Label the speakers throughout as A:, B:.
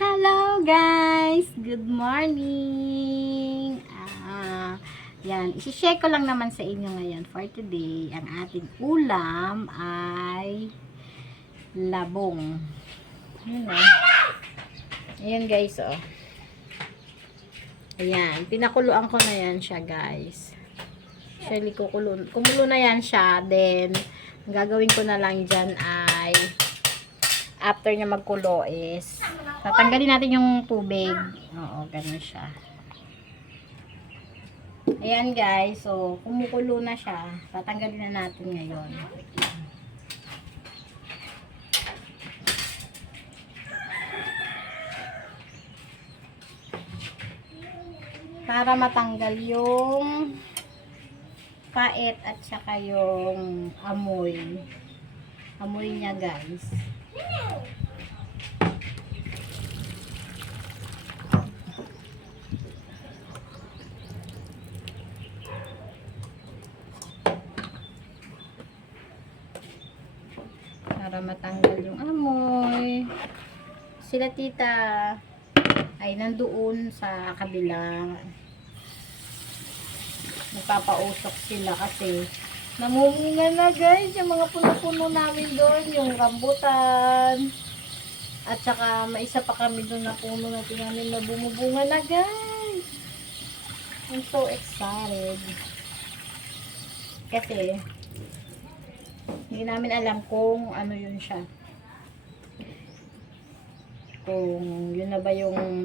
A: Hello guys! Good morning! Ah, yan, isi-share ko lang naman sa inyo ngayon for today. Ang ating ulam ay labong. Yun o. Ayan guys oh. Ayan, pinakuluan ko na yan siya guys. Actually, kukulo, kumulo na yan siya. Then, gagawin ko na lang dyan ay after niya magkulo is tatanggalin natin yung tubig. Oo, ganun siya. Ayan guys, so kumukulo na siya. Tatanggalin na natin ngayon. Para matanggal yung pait at saka yung amoy. Amoy niya guys. Para matanggal yung amoy. Sila tita ay nandoon sa kabilang nagpapausok sila kasi namumunga na guys yung mga puno-puno namin doon yung rambutan. At saka may isa pa kami doon na puno na tinanim na bumubunga na guys. I'm so excited. Kasi hindi namin alam kung ano yun siya. Kung yun na ba yung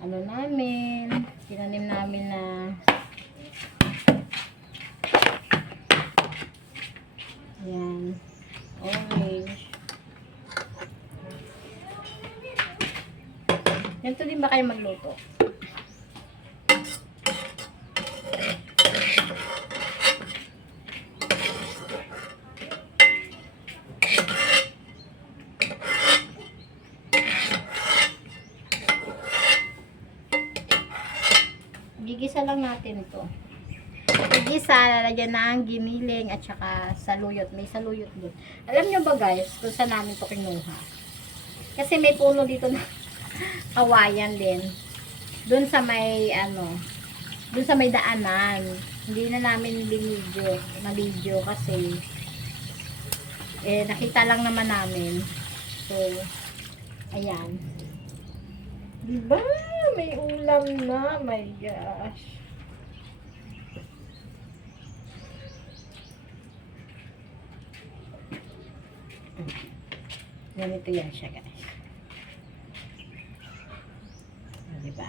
A: ano namin, tinanim namin na yan, orange. Ganito din ba kayo magluto? Gigisa lang natin to. Gigisa, lalagyan ng giniling at saka saluyot. May saluyot doon. Alam nyo ba guys, kung saan namin to kinuha? Kasi may puno dito na kawayan din. Doon sa may ano, doon sa may daanan. Hindi na namin binidyo, na video kasi eh nakita lang naman namin. So, ayan. Diba? May ulam na. My gosh. Ganito yan siya, guys. O, Diba?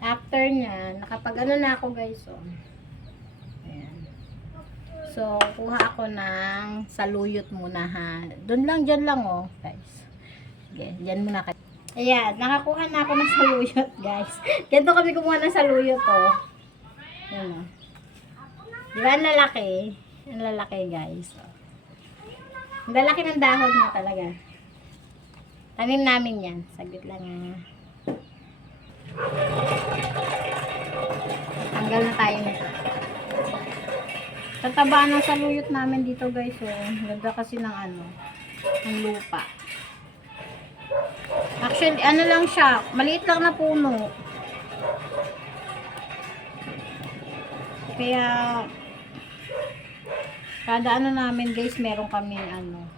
A: After niya, nakapag ano na ako guys, oh. So, kuha ako ng saluyot muna ha. Doon lang, dyan lang oh, guys. Sige, dyan muna kayo. Ayan, nakakuha na ako ng saluyot, guys. Ganito kami kumuha ng saluyot, oh. Ayan, oh. Di ang lalaki? Ang lalaki, guys. Ang lalaki ng dahon niya talaga. Tanim namin yan. Saglit lang, ah. Tanggal na tayo nito. Tatabaan ng saluyot namin dito guys. Oh. Ganda kasi ng ano, ng lupa. Actually, ano lang siya, maliit lang na puno. Kaya, kada ano namin guys, meron kami ano,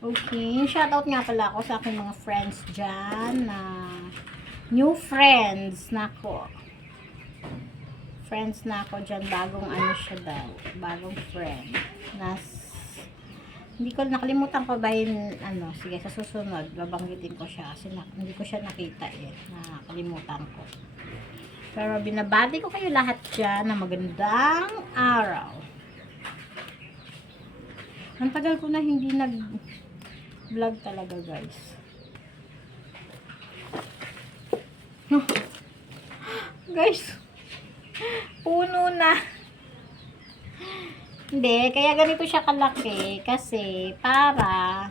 A: Okay, shoutout nga pala ako sa aking mga friends dyan na new friends na ko. Friends na ako dyan, bagong ano siya daw, bagong friend. Nas, hindi ko nakalimutan ko ba yung ano, sige sa susunod, babanggitin ko siya kasi na, hindi ko siya nakita eh, nakalimutan ko. Pero binabati ko kayo lahat dyan na magandang araw. Ang tagal ko na hindi nag vlog talaga guys. guys, puno na. Hindi, kaya ganito siya kalaki kasi para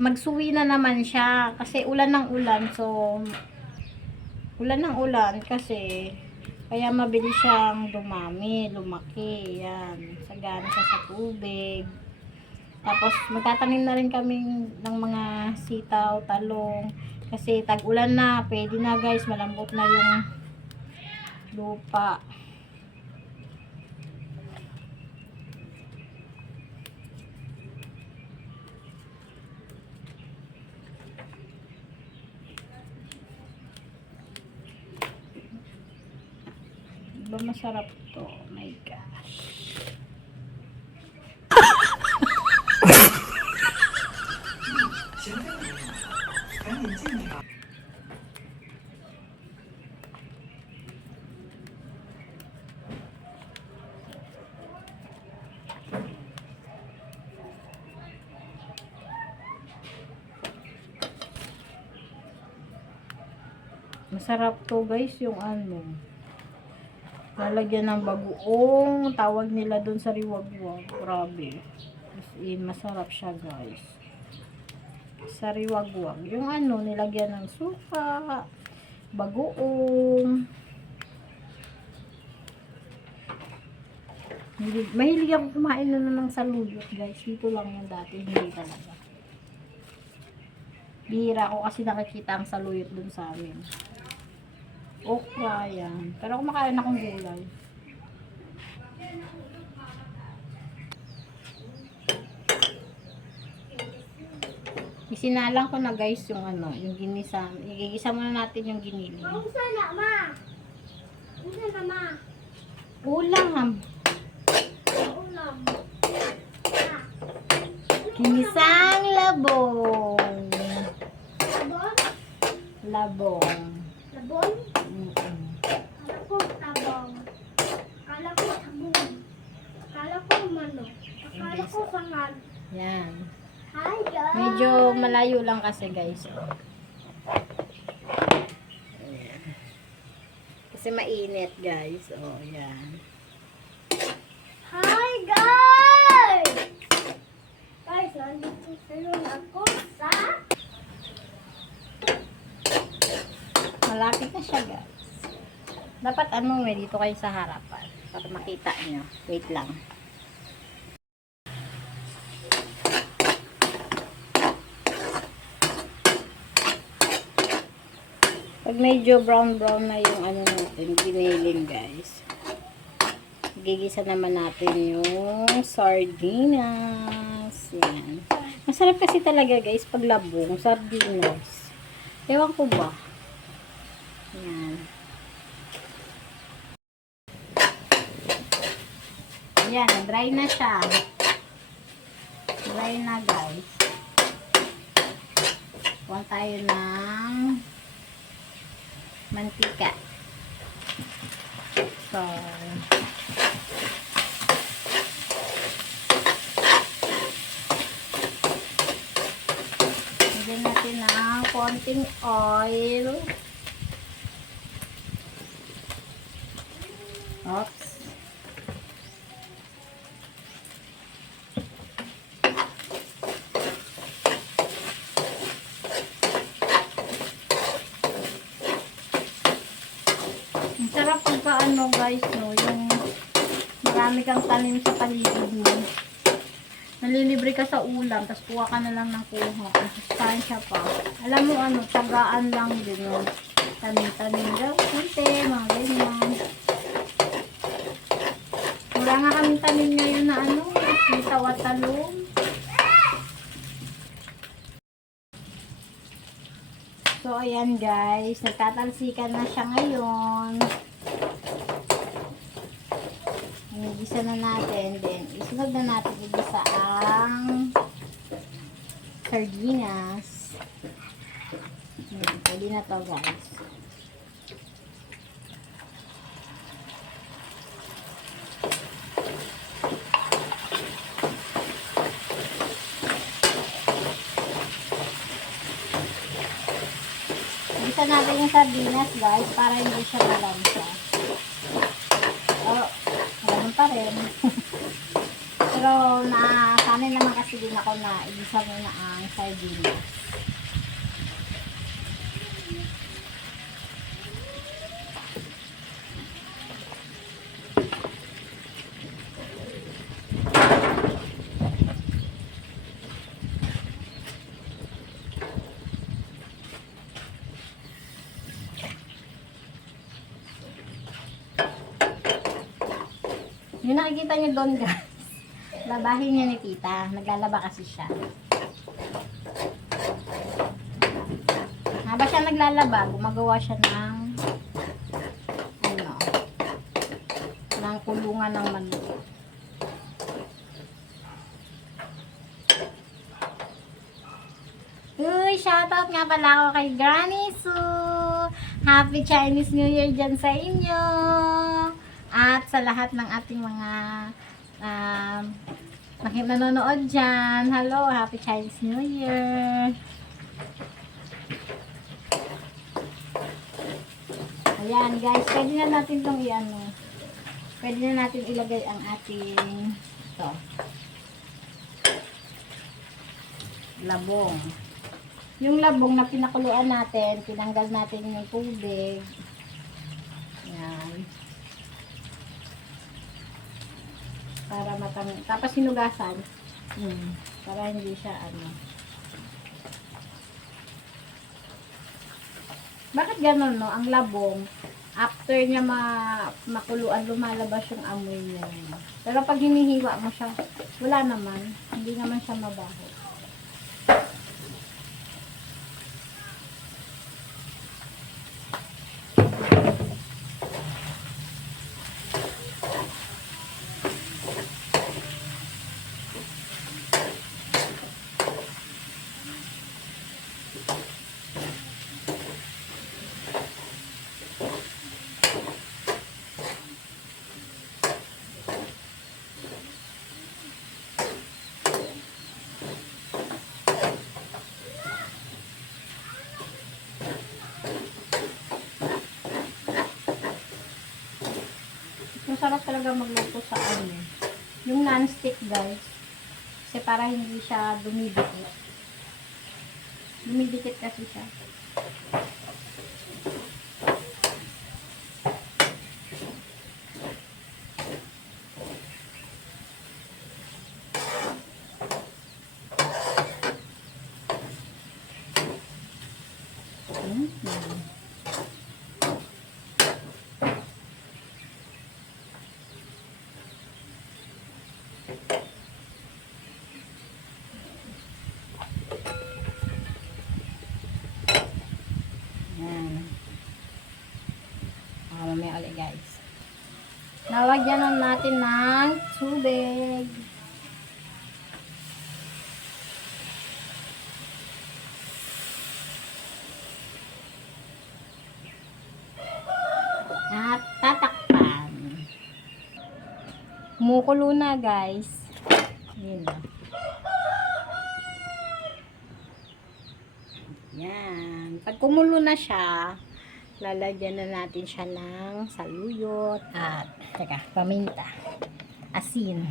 A: magsuwi na naman siya kasi ulan ng ulan so ulan ng ulan kasi kaya mabilis siyang dumami, lumaki, yan. Sagana siya sa tubig. Tapos magtatanim na rin kami ng mga sitaw, talong kasi tag-ulan na, pwede na guys, malambot na yung lupa. Ba masarap to? Oh my gosh. Masarap to guys yung ano. Lalagyan ng bagoong. Tawag nila dun sa riwagwag. Grabe. As in, masarap siya guys. Sa riwagwag. Yung ano, nilagyan ng suka, bagoong. Mahilig, mahilig ako kumain na ng saluyot guys. Dito lang yan dati. Hindi talaga. Bihira ako kasi nakikita ang saluyot dun sa amin. Okra, yan. Pero kumakain akong gulay. Isinalang ko na guys yung ano, yung ginisa. Igigisa muna natin yung giniling.
B: Unsa na, ma? Unsa na, ma?
A: Ulam.
B: Ulam.
A: Ginisang labong.
B: Labon?
A: Labong.
B: Labon?
A: Mm-mm.
B: Kala ko tabang. Kala ko tabong. Kala ko manok. Akala ko sangal.
A: Yan.
B: Hi, guys.
A: Medyo malayo lang kasi guys. oh. Ayan. Kasi mainit guys. Oh, yan.
B: Hi, guys! Guys, nandito sa'yo ako sa...
A: Malapit na siya guys. Dapat ano may dito kayo sa harapan. Para makita nyo. Wait lang. Pag medyo brown brown na yung ano natin, giniling guys. Gigisa naman natin yung sardinas. Yan. Masarap kasi talaga guys pag labong, sardinas. Ewan ko ba? Yan. Yan, dry na siya. Dry na guys. Kuha tayo ng mantika. So, Lagyan natin ng konting oil. Oops. Ang sarap pagka ano guys, no, yung marami kang tanim sa paligid mo. Nalilibre ka sa ulam, tapos kuha ka na lang ng kuha. Sustansya pa. Alam mo ano, tagaan lang din yun. Tanim-tanim daw, kunti, mga ganyan. Wala nga kaming tanim ngayon na ano, sitaw at talong. So, ayan guys, nagtatalsikan na siya ngayon. Igisa na natin, then isunod na natin igisa ang sardinas. Ayan, pwede na to guys. natin yung sardinas guys para hindi siya malansa. Oh, ganun pa rin. Pero na, sanay naman kasi din ako na ibisa mo na ang sardinas. Nakikita niyo doon guys, labahin niya ni tita. Naglalaba kasi siya. Habang siya naglalaba, gumagawa siya ng ano, ng kulungan ng manok. Uy, shoutout nga pala ako kay Granny Sue. Happy Chinese New Year dyan sa inyo. At sa lahat ng ating mga um, nanonood dyan. Hello, Happy Chinese New Year. Ayan guys, pwede na natin itong i-ano. Pwede na natin ilagay ang ating ito. Labong. Yung labong na pinakuluan natin, tinanggal natin yung tubig. Ayan. Matang Tapos hinugasan. Hmm. Para hindi siya ano. Bakit ganun, no? Ang labong, after niya ma makuluan, lumalabas yung amoy niya. Pero pag hinihiwa mo siya, wala naman. Hindi naman siya mabaho. Masarap talaga magluto sa ano. Yung non-stick guys. Kasi para hindi siya dumidikit. Dumidikit kasi siya. Mm. Yan. Ah, mamaya ulit guys. Nalagyan na natin ng tubig. At tatakpan. Kumukulo na guys. Yun na. Yan. Pag kumulo na siya, lalagyan na natin siya ng saluyot at, teka, paminta. Asin.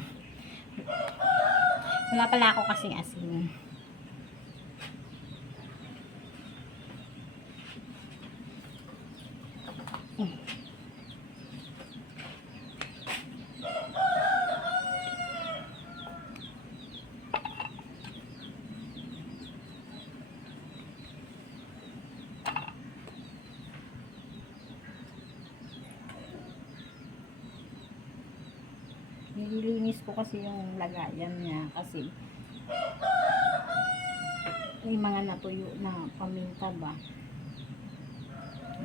A: Wala pala ako kasing asin. Nililinis ko kasi yung lagayan niya kasi may mga natuyo na paminta ba.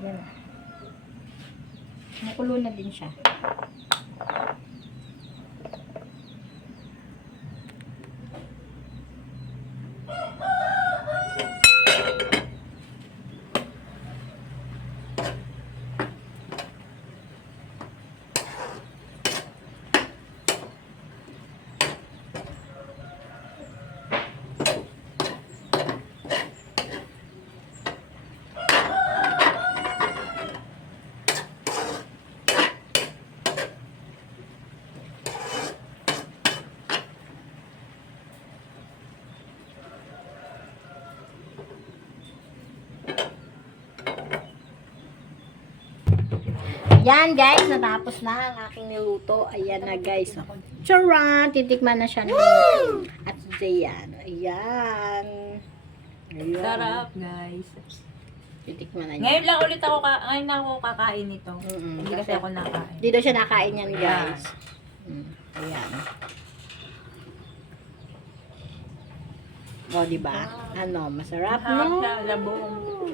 A: Yan. Nakulo na din siya. Yan guys, natapos na ang aking niluto. Ayan na guys. Charan! Titikman na siya ni at Zayan. Ayan. Ayan.
C: Sarap, guys.
A: Titikman na niya.
C: Ngayon lang ulit ako, ka- ngayon lang ako kakain nito.
A: Mm-mm,
C: Hindi kasi
A: kasi-
C: ako nakain.
A: Dito siya nakain yan guys. Mm, ayan. O, di ba? Ano, masarap,
C: Masarap
A: no?
C: labong.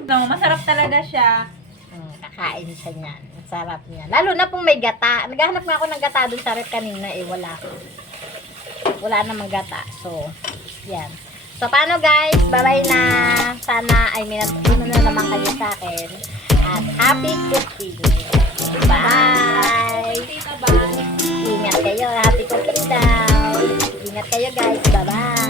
C: No, masarap talaga siya.
A: Mm, kakain siya niyan. Masarap niya. Lalo na pong may gata. Naghahanap nga ako ng gata dun sa rep kanina eh. Wala. Wala namang gata. So, yan. So, paano guys? Bye-bye na. Sana ay minatutunan na naman kayo sa akin. At happy cooking. Bye!
C: Bye.
A: Ingat kayo. Happy cooking daw. Ingat kayo guys. Bye-bye.